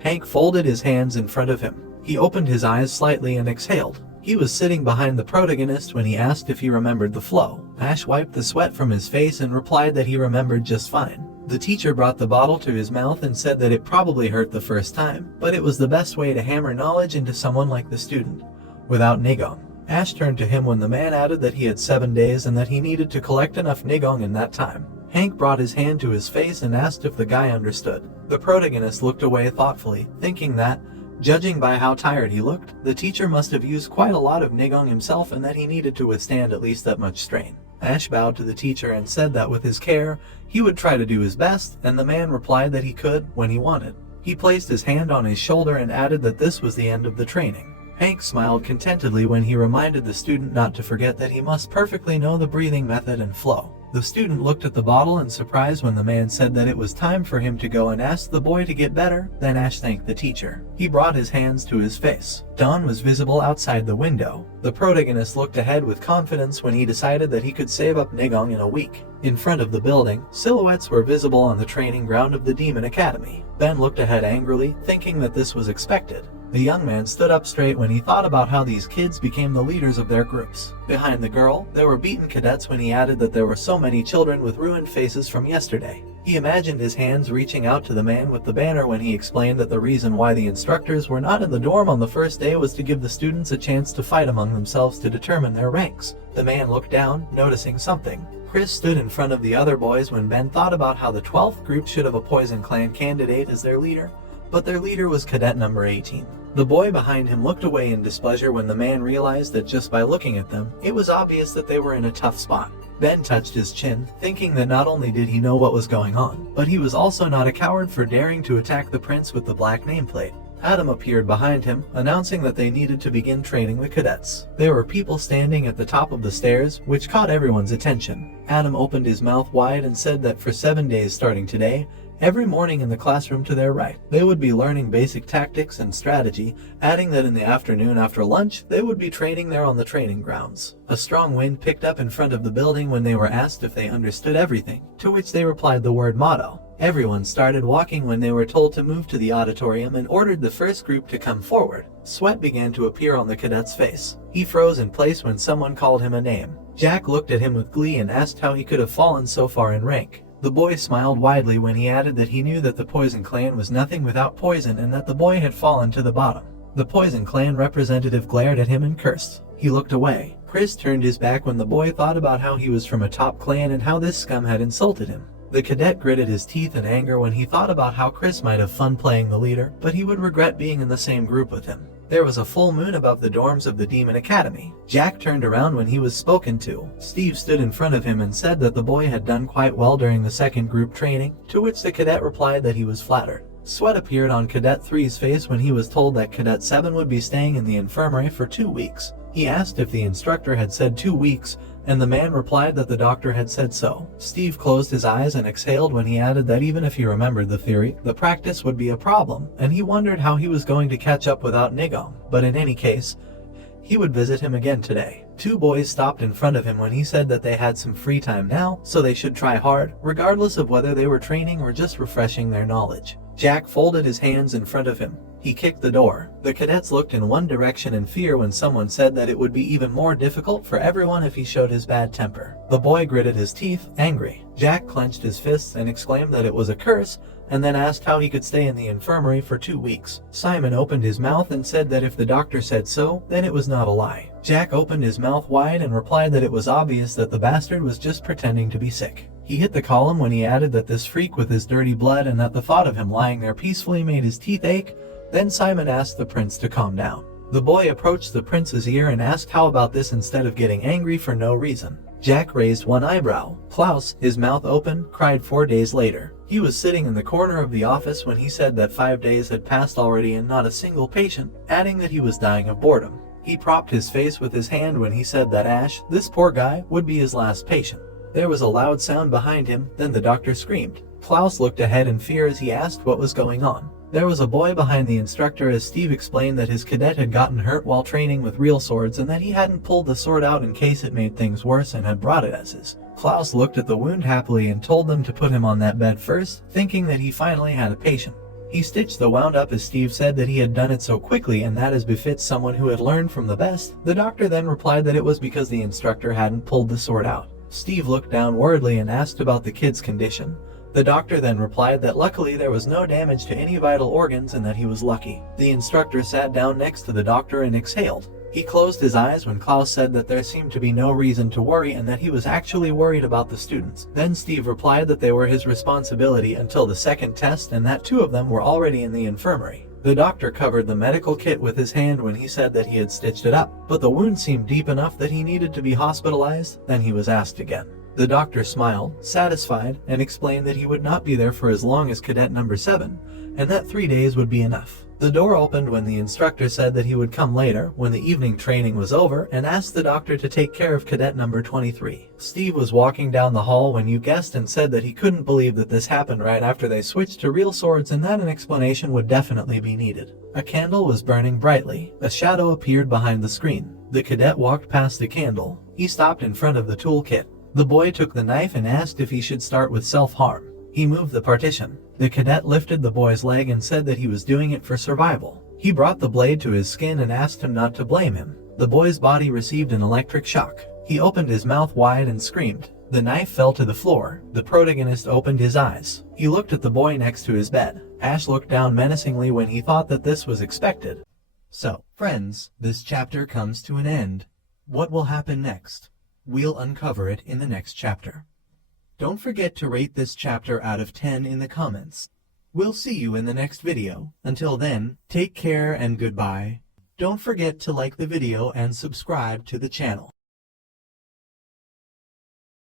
Hank folded his hands in front of him. He opened his eyes slightly and exhaled. He was sitting behind the protagonist when he asked if he remembered the flow. Ash wiped the sweat from his face and replied that he remembered just fine. The teacher brought the bottle to his mouth and said that it probably hurt the first time, but it was the best way to hammer knowledge into someone like the student, without nigong. Ash turned to him when the man added that he had 7 days and that he needed to collect enough nigong in that time. Hank brought his hand to his face and asked if the guy understood. The protagonist looked away thoughtfully, thinking that, judging by how tired he looked, the teacher must have used quite a lot of nigong himself and that he needed to withstand at least that much strain. Ash bowed to the teacher and said that with his care, he would try to do his best, and the man replied that he could when he wanted. He placed his hand on his shoulder and added that this was the end of the training. Hank smiled contentedly when he reminded the student not to forget that he must perfectly know the breathing method and flow. The student looked at the bottle in surprise when the man said that it was time for him to go and asked the boy to get better. Then Ash thanked the teacher. He brought his hands to his face. Dawn was visible outside the window. The protagonist looked ahead with confidence when he decided that he could save up nigong in a week. In front of the building, silhouettes were visible on the training ground of the Demon Academy. Ben looked ahead angrily, thinking that this was expected. The young man stood up straight when he thought about how these kids became the leaders of their groups. Behind the girl, there were beaten cadets when he added that there were so many children with ruined faces from yesterday. He imagined his hands reaching out to the man with the banner when he explained that the reason why the instructors were not in the dorm on the first day was to give the students a chance to fight among themselves to determine their ranks. The man looked down, noticing something. Chris stood in front of the other boys when Ben thought about how the 12th group should have a Poison Clan candidate as their leader, but their leader was cadet number 18. The boy behind him looked away in displeasure when the man realized that just by looking at them, it was obvious that they were in a tough spot. Ben touched his chin, thinking that not only did he know what was going on, but he was also not a coward for daring to attack the prince with the black nameplate. Adam appeared behind him, announcing that they needed to begin training the cadets. There were people standing at the top of the stairs, which caught everyone's attention. Adam opened his mouth wide and said that for 7 days starting today, every morning in the classroom to their right, they would be learning basic tactics and strategy, adding that in the afternoon after lunch, they would be training there on the training grounds. A strong wind picked up in front of the building when they were asked if they understood everything, to which they replied the word motto. Everyone started walking when they were told to move to the auditorium and ordered the first group to come forward. Sweat began to appear on the cadet's face. He froze in place when someone called him a name. Jack looked at him with glee and asked how he could have fallen so far in rank. The boy smiled widely when he added that he knew that the Poison Clan was nothing without poison and that the boy had fallen to the bottom. The Poison Clan representative glared at him and cursed. He looked away. Chris turned his back when the boy thought about how he was from a top clan and how this scum had insulted him. The cadet gritted his teeth in anger when he thought about how Chris might have fun playing the leader, but he would regret being in the same group with him. There was a full moon above the dorms of the Demon Academy. Jack turned around when he was spoken to. Steve stood in front of him and said that the boy had done quite well during the second group training, to which the cadet replied that he was flattered. Sweat appeared on Cadet 3's face when he was told that Cadet 7 would be staying in the infirmary for 2 weeks. He asked if the instructor had said 2 weeks, and the man replied that the doctor had said so. Steve closed his eyes and exhaled when he added that even if he remembered the theory, the practice would be a problem, and he wondered how he was going to catch up without nigong. But in any case, he would visit him again today. 2 boys stopped in front of him when he said that they had some free time now, so they should try hard, regardless of whether they were training or just refreshing their knowledge. Jack folded his hands in front of him. He kicked the door. The cadets looked in one direction in fear when someone said that it would be even more difficult for everyone if he showed his bad temper. The boy gritted his teeth, angry. Jack clenched his fists and exclaimed that it was a curse, and then asked how he could stay in the infirmary for 2 weeks. Simon opened his mouth and said that if the doctor said so, then it was not a lie. Jack opened his mouth wide and replied that it was obvious that the bastard was just pretending to be sick. He hit the column when he added that this freak with his dirty blood and that the thought of him lying there peacefully made his teeth ache. Then Simon asked the prince to calm down. The boy approached the prince's ear and asked how about this instead of getting angry for no reason. Jack raised one eyebrow. Klaus, his mouth open, cried 4 days later. He was sitting in the corner of the office when he said that 5 days had passed already and not a single patient, adding that he was dying of boredom. He propped his face with his hand when he said that Ash, this poor guy, would be his last patient. There was a loud sound behind him, then the doctor screamed. Klaus looked ahead in fear as he asked what was going on. There was a boy behind the instructor as Steve explained that his cadet had gotten hurt while training with real swords and that he hadn't pulled the sword out in case it made things worse and had brought it as his. Klaus looked at the wound happily and told them to put him on that bed first, thinking that he finally had a patient. He stitched the wound up as Steve said that he had done it so quickly and that as befits someone who had learned from the best. The doctor then replied that it was because the instructor hadn't pulled the sword out. Steve looked down worriedly and asked about the kid's condition. The doctor then replied that luckily there was no damage to any vital organs and that he was lucky. The instructor sat down next to the doctor and exhaled. He closed his eyes when Klaus said that there seemed to be no reason to worry and that he was actually worried about the students. Then Steve replied that they were his responsibility until the second test and that 2 of them were already in the infirmary. The doctor covered the medical kit with his hand when he said that he had stitched it up, but the wound seemed deep enough that he needed to be hospitalized. Then he was asked again. The doctor smiled, satisfied, and explained that he would not be there for as long as cadet number 7, and that 3 days would be enough. The door opened when the instructor said that he would come later when the evening training was over and asked the doctor to take care of cadet number 23. Steve was walking down the hall when you guessed and said that he couldn't believe that this happened right after they switched to real swords and that an explanation would definitely be needed. A candle was burning brightly. A shadow appeared behind the screen. The cadet walked past the candle. He stopped in front of the toolkit. The boy took the knife and asked if he should start with self-harm. He moved the partition. The cadet lifted the boy's leg and said that he was doing it for survival. He brought the blade to his skin and asked him not to blame him. The boy's body received an electric shock. He opened his mouth wide and screamed. The knife fell to the floor. The protagonist opened his eyes. He looked at the boy next to his bed. Ash looked down menacingly when he thought that this was expected. So, friends, this chapter comes to an end. What will happen next? We'll uncover it in the next chapter. Don't forget to rate this chapter out of 10 in the comments. We'll see you in the next video. Until then, take care and goodbye. Don't forget to like the video and subscribe to the channel.